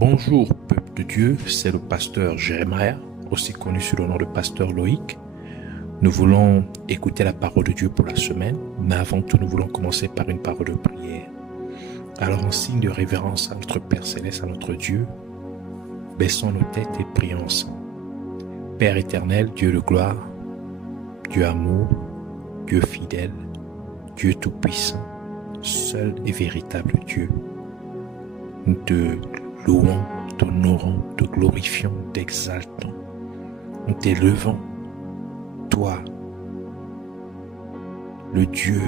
Bonjour peuple de Dieu, c'est le pasteur Jérémie, aussi connu sous le nom de pasteur Loïc. Nous voulons écouter la parole de Dieu pour la semaine, mais avant tout nous voulons commencer par une parole de prière. Alors en signe de révérence à notre Père Céleste, à notre Dieu, baissons nos têtes et prions ensemble. Père éternel, Dieu de gloire, Dieu amour, Dieu fidèle, Dieu tout-puissant, seul et véritable Dieu, nous te louons, t'honorons, te glorifions, t'exaltons. Nous t'élevons, toi, le Dieu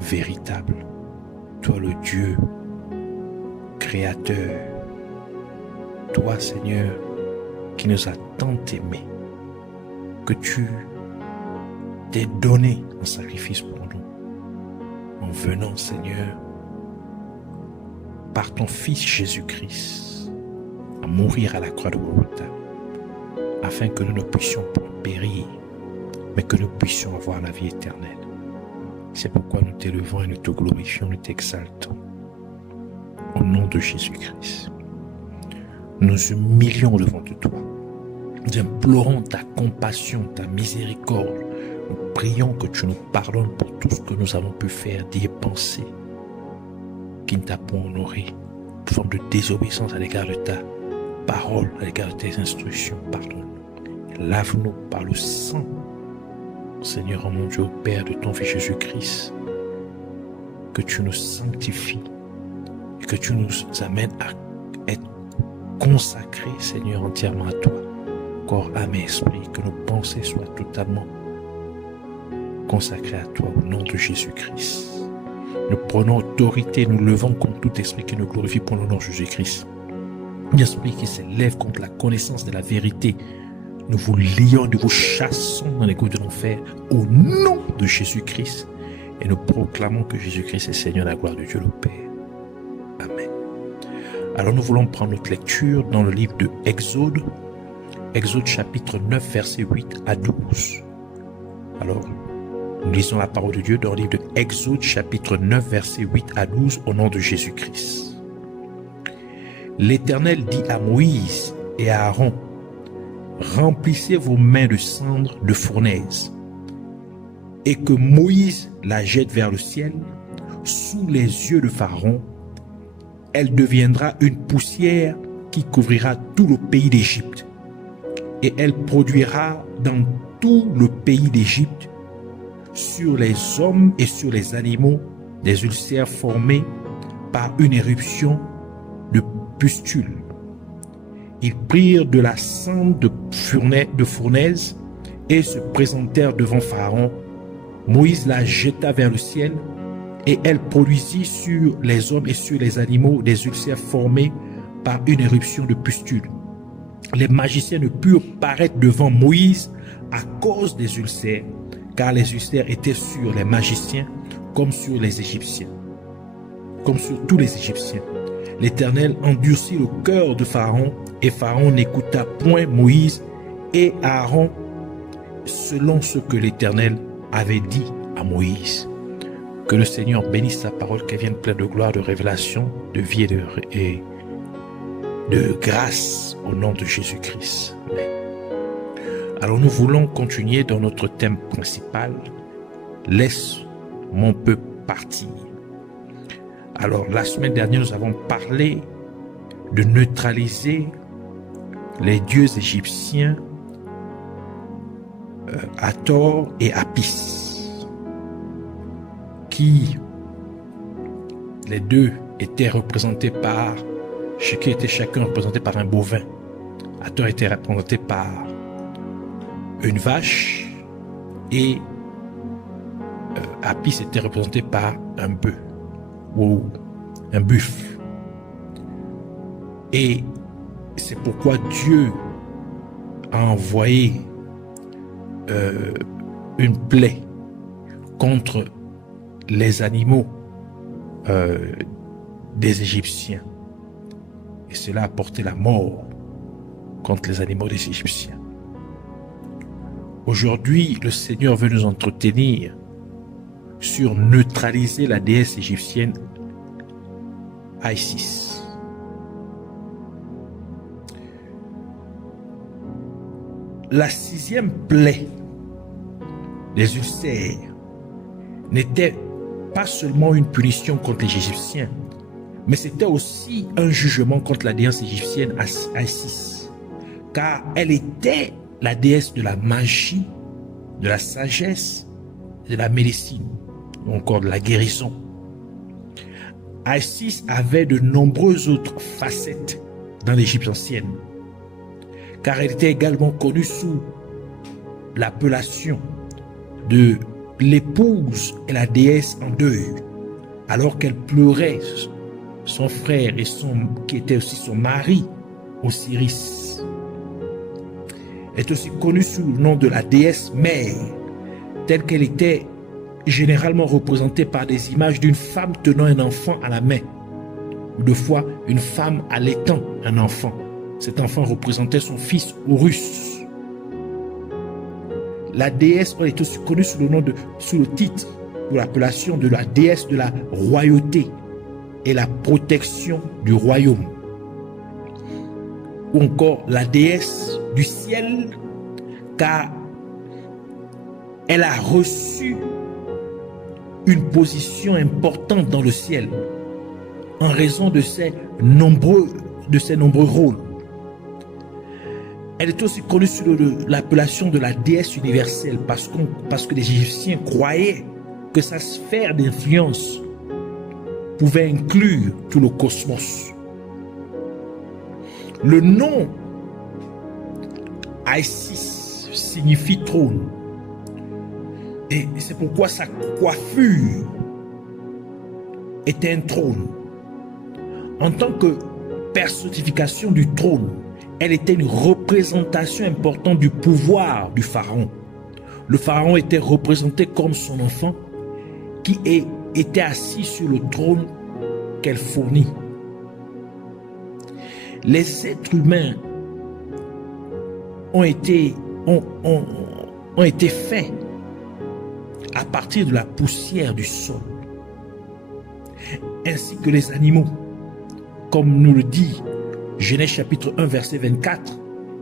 véritable, toi le Dieu créateur, toi Seigneur qui nous as tant aimés, que tu t'es donné en sacrifice pour nous, en venant Seigneur, par ton Fils Jésus-Christ, à mourir à la croix de Golgotha, afin que nous ne puissions pas périr, mais que nous puissions avoir la vie éternelle. C'est pourquoi nous t'élevons et nous te glorifions, nous t'exaltons. Au nom de Jésus-Christ, nous humilions devant toi. Nous implorons ta compassion, ta miséricorde. Nous prions que tu nous pardonnes pour tout ce que nous avons pu faire, dire, penser, qui ne t'a pas honoré, une forme de désobéissance à l'égard de ta parole, à l'égard de tes instructions. Pardonne-nous. Lave-nous par le sang, Seigneur, mon Dieu, Père de ton Fils Jésus-Christ, que tu nous sanctifies et que tu nous amènes à être consacrés, Seigneur, entièrement à toi, corps, âme et esprit, que nos pensées soient totalement consacrées à toi au nom de Jésus-Christ. Nous prenons autorité, nous levons contre tout esprit qui nous glorifie pour le nom de Jésus-Christ. L'esprit qui s'élève contre la connaissance de la vérité, nous vous lions, nous vous chassons dans les gouttes de l'enfer au nom de Jésus-Christ et nous proclamons que Jésus-Christ est Seigneur, la gloire de Dieu le Père. Amen. Alors nous voulons prendre notre lecture dans le livre de Exode, Exode chapitre 9, versets 8 à 12. Alors, nous lisons la parole de Dieu dans le livre de Exode chapitre 9, versets 8 à 12 au nom de Jésus-Christ. L'Éternel dit à Moïse et à Aaron, remplissez vos mains de cendre de fournaise, et que Moïse la jette vers le ciel, sous les yeux de Pharaon. Elle deviendra une poussière qui couvrira tout le pays d'Égypte, et elle produira dans tout le pays d'Égypte, sur les hommes et sur les animaux, des ulcères formés par une éruption de pustules. Ils prirent de la cendre de fournaise et se présentèrent devant Pharaon. Moïse la jeta vers le ciel et elle produisit sur les hommes et sur les animaux des ulcères formés par une éruption de pustules. Les magiciens ne purent paraître devant Moïse à cause des ulcères, car les ulcères étaient sur les magiciens comme sur les Égyptiens, comme sur tous les Égyptiens. L'Éternel endurcit le cœur de Pharaon, et Pharaon n'écouta point Moïse et Aaron selon ce que l'Éternel avait dit à Moïse. Que le Seigneur bénisse sa parole, qu'elle vienne pleine de gloire, de révélation, de vie et de grâce au nom de Jésus-Christ. Amen. Alors nous voulons continuer dans notre thème principal, laisse mon peuple partir. Alors la semaine dernière nous avons parlé de neutraliser les dieux égyptiens Hathor et Apis, qui les deux étaient représentés par, chacun représenté par un bovin. Hathor était représenté par une vache et Apis était représenté par un bœuf ou un buffle. Et c'est pourquoi Dieu a envoyé une plaie contre les animaux des Égyptiens. Et cela a porté la mort contre les animaux des Égyptiens. Aujourd'hui, le Seigneur veut nous entretenir sur neutraliser la déesse égyptienne Isis. la 6e plaie des ulcères n'était pas seulement une punition contre les Égyptiens, mais c'était aussi un jugement contre la déesse égyptienne Isis, car elle était la déesse de la magie, de la sagesse, de la médecine, ou encore de la guérison. Isis avait de nombreuses autres facettes dans l'Égypte ancienne, car elle était également connue sous l'appellation de l'épouse et la déesse en deuil, alors qu'elle pleurait son frère et qui était aussi son mari, Osiris. Elle est aussi connue sous le nom de la déesse mère, telle qu'elle était généralement représentée par des images d'une femme tenant un enfant à la main, ou deux fois une femme allaitant un enfant. Cet enfant représentait son fils Horus. La déesse est aussi connue sous le titre ou l'appellation de la déesse de la royauté et la protection du royaume. Ou encore la déesse du ciel, car elle a reçu une position importante dans le ciel en raison de ses nombreux rôles. Elle est aussi connue sous l'appellation de la déesse universelle parce que les Égyptiens croyaient que sa sphère d'influence pouvait inclure tout le cosmos. Le nom Isis signifie trône. Et c'est pourquoi sa coiffure était un trône. En tant que personnification du trône, elle était une représentation importante du pouvoir du pharaon. Le pharaon était représenté comme son enfant qui était assis sur le trône qu'elle fournit. Les êtres humains ont été faits à partir de la poussière du sol, ainsi que les animaux, comme nous le dit Genèse chapitre 1 verset 24,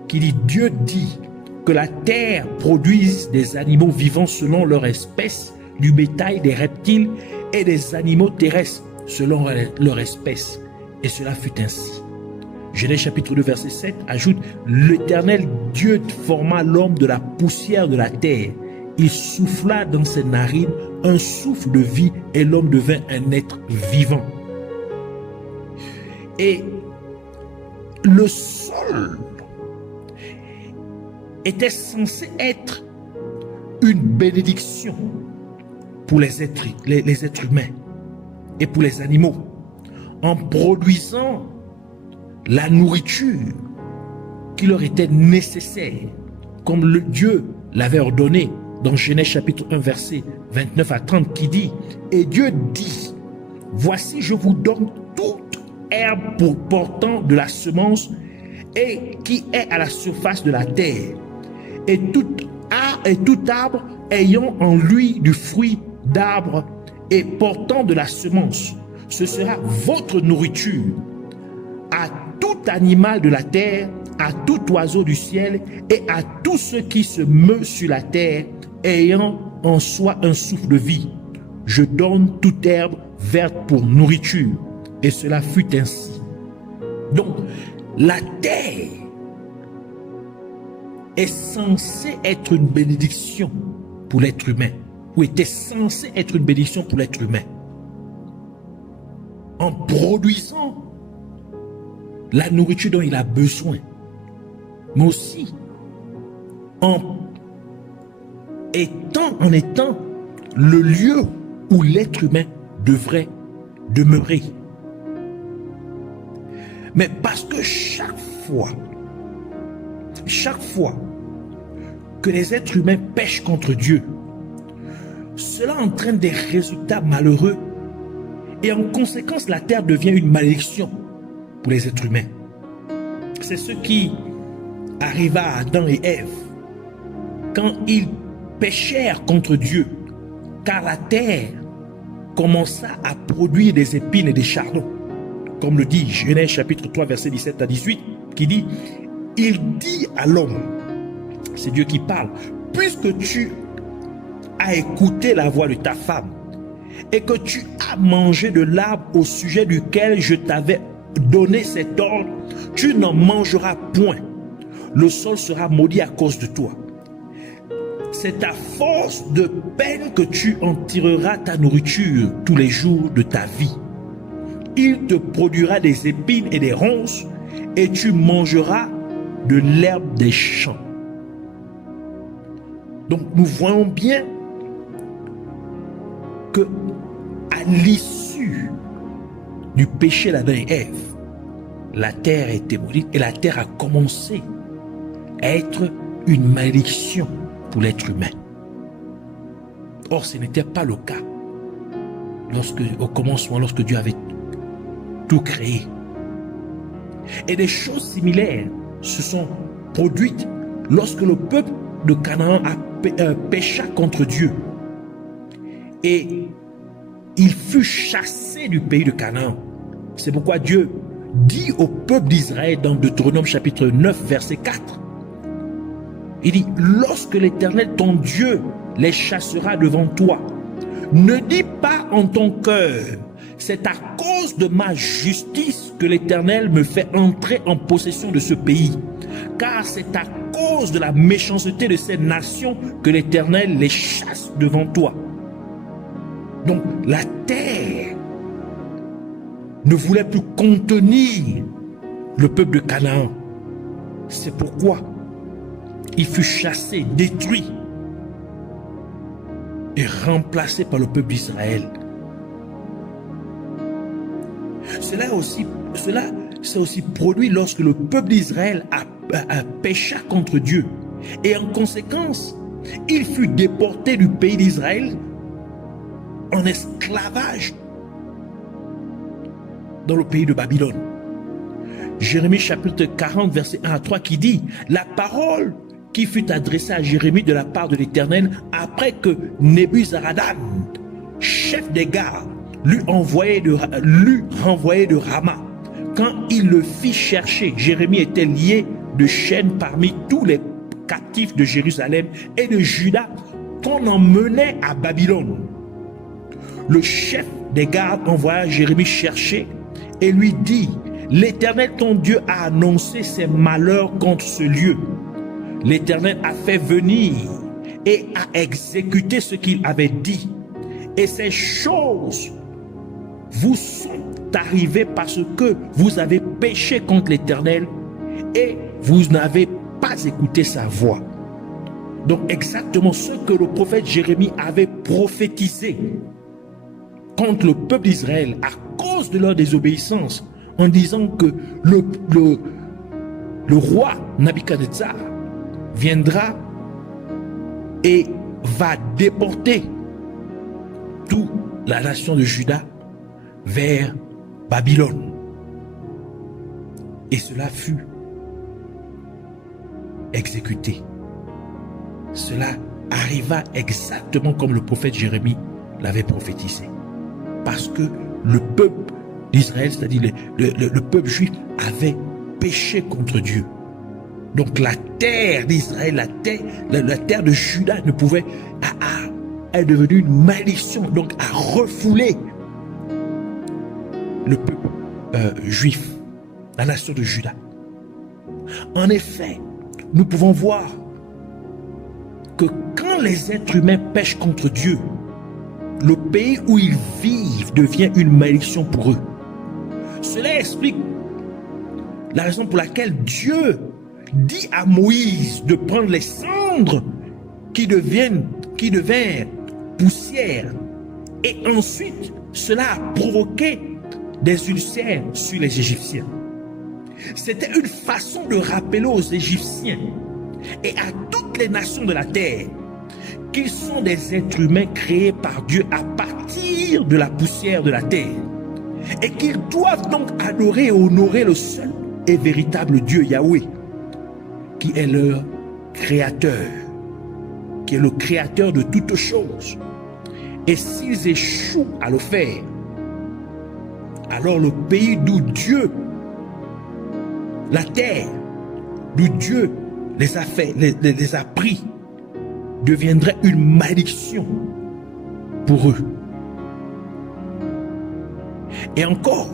qui dit: Dieu dit que la terre produise des animaux vivants selon leur espèce, du bétail, des reptiles et des animaux terrestres selon leur espèce. Et cela fut ainsi. Genèse chapitre 2 verset 7 ajoute: L'Éternel Dieu forma l'homme de la poussière de la terre. Il souffla dans ses narines un souffle de vie et l'homme devint un être vivant. Et le sol était censé être une bénédiction pour les êtres humains et pour les animaux, en produisant la nourriture qui leur était nécessaire, comme le Dieu l'avait ordonné dans Genèse chapitre 1 verset 29 à 30, qui dit: Et Dieu dit, voici je vous donne toute herbe portant de la semence et qui est à la surface de la terre, et tout arbre ayant en lui du fruit d'arbre et portant de la semence, ce sera votre nourriture. À tout animal de la terre, à tout oiseau du ciel et à tout ce qui se meut sur la terre, ayant en soi un souffle de vie, je donne toute herbe verte pour nourriture. Et cela fut ainsi. Donc, la terre est censée être une bénédiction pour l'être humain, ou était censée être une bénédiction pour l'être humain, en produisant la nourriture dont il a besoin, mais aussi en étant le lieu où l'être humain devrait demeurer. Mais parce que chaque fois que les êtres humains pêchent contre Dieu, cela entraîne des résultats malheureux et en conséquence la terre devient une malédiction pour les êtres humains. C'est ce qui arriva à Adam et Ève quand ils péchèrent contre Dieu, car la terre commença à produire des épines et des chardons, comme le dit Genèse chapitre 3 verset 17 à 18, qui dit: Il dit à l'homme, c'est Dieu qui parle. Puisque tu as écouté la voix de ta femme et que tu as mangé de l'arbre au sujet duquel je t'avais donné cet ordre, tu n'en mangeras point. Le sol sera maudit à cause de toi. C'est à force de peine que tu en tireras ta nourriture tous les jours de ta vie. Il te produira des épines et des ronces, et tu mangeras de l'herbe des champs. Donc nous voyons bien que à l'issue du péché d'Adam et Ève, la terre a été maudite et la terre a commencé à être une malédiction pour l'être humain. Or, ce n'était pas le cas au commencement, lorsque Dieu avait tout créé. Et des choses similaires se sont produites lorsque le peuple de Canaan pécha contre Dieu. Et il fut chassé du pays de Canaan. C'est pourquoi Dieu dit au peuple d'Israël dans Deutéronome chapitre 9 verset 4, il dit, lorsque l'Éternel ton Dieu les chassera devant toi, ne dis pas en ton cœur, c'est à cause de ma justice que l'Éternel me fait entrer en possession de ce pays, car c'est à cause de la méchanceté de ces nations que l'Éternel les chasse devant toi. Donc la terre ne voulait plus contenir le peuple de Canaan. C'est pourquoi il fut chassé, détruit et remplacé par le peuple d'Israël. Cela s'est aussi produit lorsque le peuple d'Israël a péché contre Dieu. Et en conséquence, il fut déporté du pays d'Israël en esclavage dans le pays de Babylone. Jérémie chapitre 40 verset 1 à 3 qui dit, la parole qui fut adressée à Jérémie de la part de l'Éternel après que Nebuzaradan, chef des gardes, l'eut renvoyé de Rama. Quand il le fit chercher, Jérémie était lié de chaînes parmi tous les captifs de Jérusalem et de Juda qu'on emmenait à Babylone. Le chef des gardes envoya Jérémie chercher et lui dit, l'Éternel ton Dieu a annoncé ses malheurs contre ce lieu. L'Éternel a fait venir et a exécuté ce qu'il avait dit. Et ces choses vous sont arrivées parce que vous avez péché contre l'Éternel et vous n'avez pas écouté sa voix. Donc exactement ce que le prophète Jérémie avait prophétisé contre le peuple d'Israël à cause de leur désobéissance, en disant que le roi Nabuchodonosor viendra et va déporter toute la nation de Juda vers Babylone. Et cela fut exécuté. Cela arriva exactement comme le prophète Jérémie l'avait prophétisé. Parce que le peuple d'Israël, c'est-à-dire le peuple juif, avait péché contre Dieu. Donc la terre d'Israël, la terre de Juda ne pouvait, est devenue une malédiction, donc a refoulé le peuple juif, la nation de Juda. En effet, nous pouvons voir que quand les êtres humains pêchent contre Dieu, le pays où ils vivent devient une malédiction pour eux. Cela explique la raison pour laquelle Dieu dit à Moïse de prendre les cendres qui devinrent poussière. Et ensuite, cela a provoqué des ulcères sur les Égyptiens. C'était une façon de rappeler aux Égyptiens et à toutes les nations de la terre qu'ils sont des êtres humains créés par Dieu à partir de la poussière de la terre et qu'ils doivent donc adorer et honorer le seul et véritable Dieu Yahweh, qui est leur créateur, qui est le créateur de toutes choses. Et s'ils échouent à le faire, alors le pays d'où Dieu, la terre, d'où Dieu les a pris, deviendrait une malédiction pour eux. Et encore,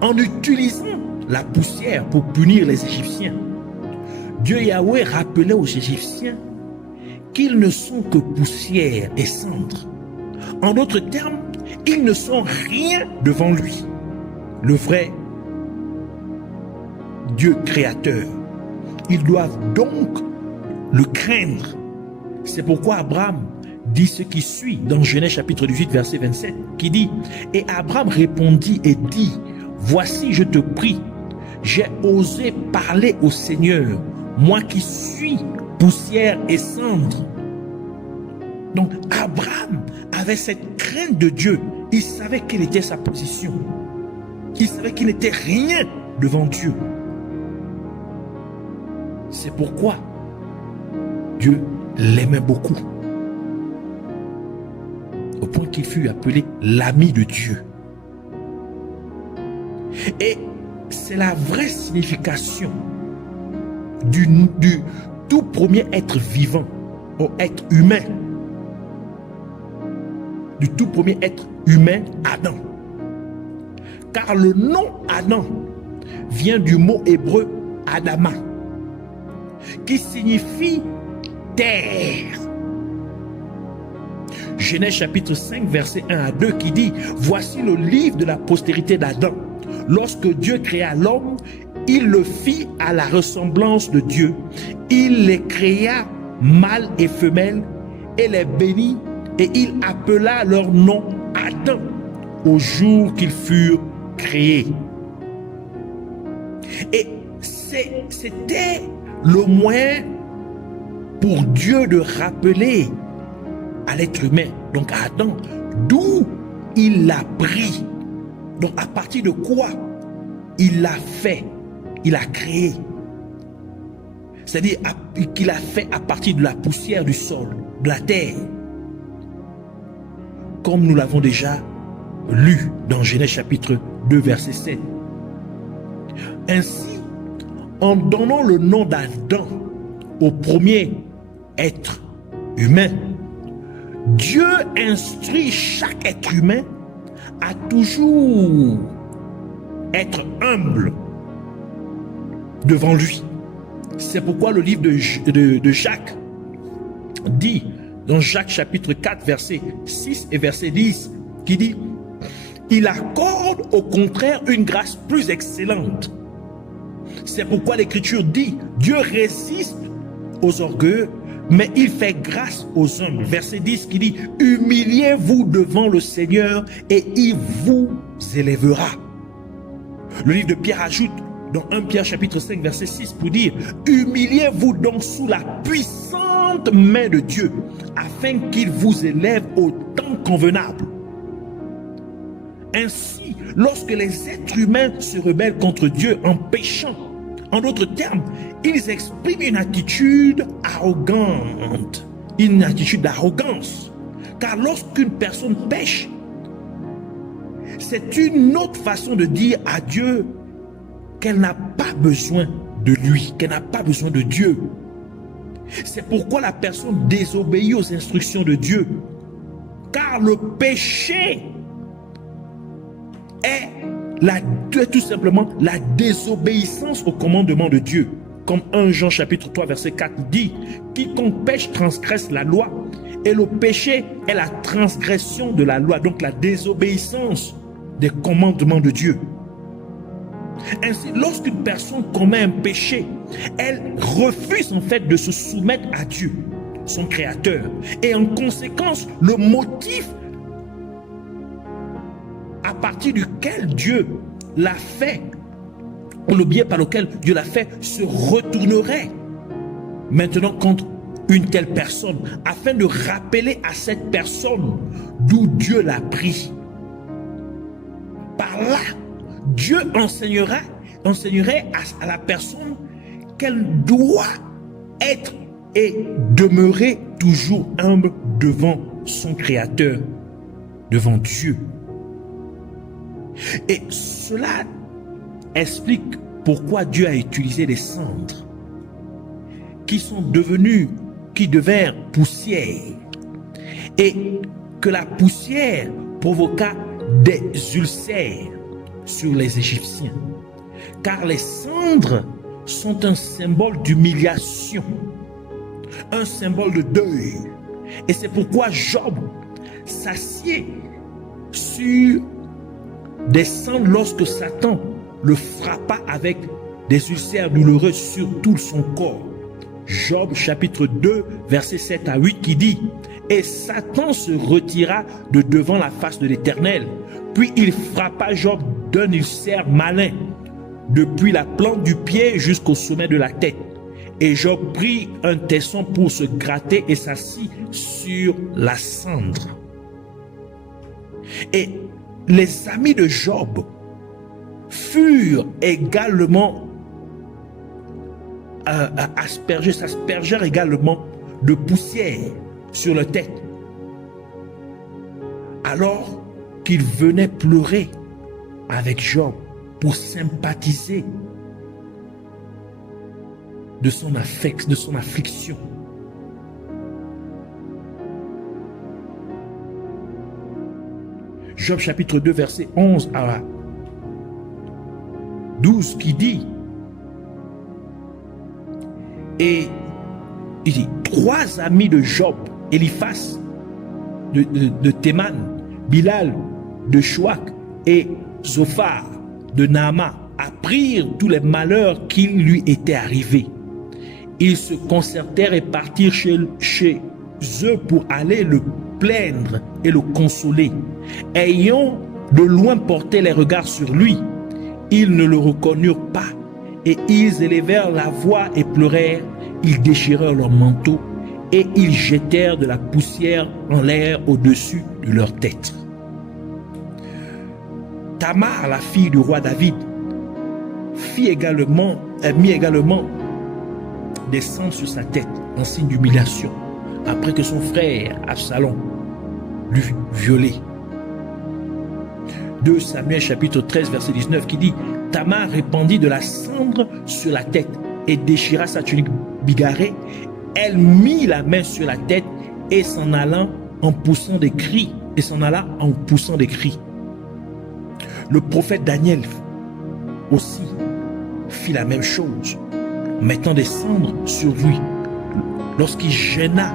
en utilisant la poussière pour punir les Égyptiens, Dieu Yahweh rappelait aux Égyptiens qu'ils ne sont que poussière et cendre. En d'autres termes, ils ne sont rien devant lui, le vrai Dieu créateur. Ils doivent donc le craindre. C'est pourquoi Abraham dit ce qui suit dans Genèse chapitre 18 verset 27, qui dit: et Abraham répondit et dit: voici, je te prie, j'ai osé parler au Seigneur, moi qui suis poussière et cendre. Donc Abraham avait cette crainte de Dieu. Il savait quelle était sa position. Il savait qu'il n'était rien devant Dieu. C'est pourquoi Dieu l'aimait beaucoup, au point qu'il fut appelé l'ami de Dieu. Et c'est la vraie signification du tout premier être vivant, ou être humain, du tout premier être humain, Adam. Car le nom Adam vient du mot hébreu Adama, qui signifie terre. Genèse chapitre 5 verset 1 à 2 qui dit: voici le livre de la postérité d'Adam. Lorsque Dieu créa l'homme, il le fit à la ressemblance de Dieu. Il les créa mâle et femelle et les bénit, et il appela leur nom Adam au jour qu'ils furent créés. Et c'était le moyen pour Dieu de rappeler à l'être humain, donc à Adam, d'où il l'a pris. Donc à partir de quoi il l'a fait, il a créé. C'est-à-dire qu'il a fait à partir de la poussière du sol, de la terre. Comme nous l'avons déjà lu dans Genèse chapitre 2 verset 7. Ainsi, en donnant le nom d'Adam au premier être humain, Dieu instruit chaque être humain à toujours être humble devant lui. C'est pourquoi le livre de Jacques dit, dans Jacques chapitre 4 verset 6 et verset 10, qui dit: il accorde au contraire une grâce plus excellente. C'est pourquoi l'écriture dit: Dieu résiste aux orgueilleux, mais il fait grâce aux humbles. Verset 10 qui dit: humiliez-vous devant le Seigneur et il vous élèvera. Le livre de Pierre ajoute dans 1 Pierre chapitre 5 verset 6 pour dire: humiliez-vous donc sous la puissante main de Dieu, afin qu'il vous élève au temps convenable. Ainsi, lorsque les êtres humains se rebellent contre Dieu en péchant, en d'autres termes, ils expriment une attitude arrogante, une attitude d'arrogance. Car lorsqu'une personne pêche, c'est une autre façon de dire à Dieu qu'elle n'a pas besoin de lui, qu'elle n'a pas besoin de Dieu. C'est pourquoi la personne désobéit aux instructions de Dieu. Car le péché est tout simplement la désobéissance au commandement de Dieu. Comme 1 Jean chapitre 3 verset 4 dit: quiconque pêche transgresse la loi, et le péché est la transgression de la loi, donc la désobéissance des commandements de Dieu. Ainsi, lorsqu'une personne commet un péché, elle refuse en fait de se soumettre à Dieu, son créateur, et en conséquence, le motif à partir duquel Dieu l'a fait, ou le biais par lequel Dieu l'a fait, se retournerait maintenant contre une telle personne, afin de rappeler à cette personne d'où Dieu l'a pris. Par là, Dieu enseignerait à la personne qu'elle doit être et demeurer toujours humble devant son Créateur, devant Dieu. Et cela explique pourquoi Dieu a utilisé les cendres qui devinrent poussière, et que la poussière provoqua des ulcères sur les Égyptiens, car les cendres sont un symbole d'humiliation, un symbole de deuil. Et c'est pourquoi Job s'assied sur des cendres lorsque Satan le frappa avec des ulcères douloureux sur tout son corps. Job chapitre 2 verset 7 à 8 qui dit: et Satan se retira de devant la face de l'Éternel, puis il frappa Job d'un ulcère malin depuis la plante du pied jusqu'au sommet de la tête. Et Job prit un tesson pour se gratter et s'assit sur la cendre. Et les amis de Job furent également s'aspergèrent également de poussière sur leur tête, alors qu'ils venaient pleurer avec Job pour sympathiser de son affliction. Job chapitre 2 verset 11 à 12 qui dit: et il dit, 3 amis de Job, Eliphaz de Théman, Bilal de Chouak et Zophar de Naama, apprirent tous les malheurs qui lui étaient arrivés. Ils se concertèrent et partirent chez eux pour aller le plaindre et le consoler. Ayant de loin porté les regards sur lui, ils ne le reconnurent pas, et ils élevèrent la voix et pleurèrent. Ils déchirèrent leurs manteaux et ils jetèrent de la poussière en l'air au-dessus de leur tête. Tamar, la fille du roi David, mit également des cendres sur sa tête en signe d'humiliation, après que son frère Absalom l'eut violé. 2 Samuel chapitre 13 verset 19 qui dit: Tamar répandit de la cendre sur la tête et déchira sa tunique bigarrée. Elle mit la main sur la tête et s'en alla en poussant des cris. Le prophète Daniel aussi fit la même chose, mettant des cendres sur lui lorsqu'il gêna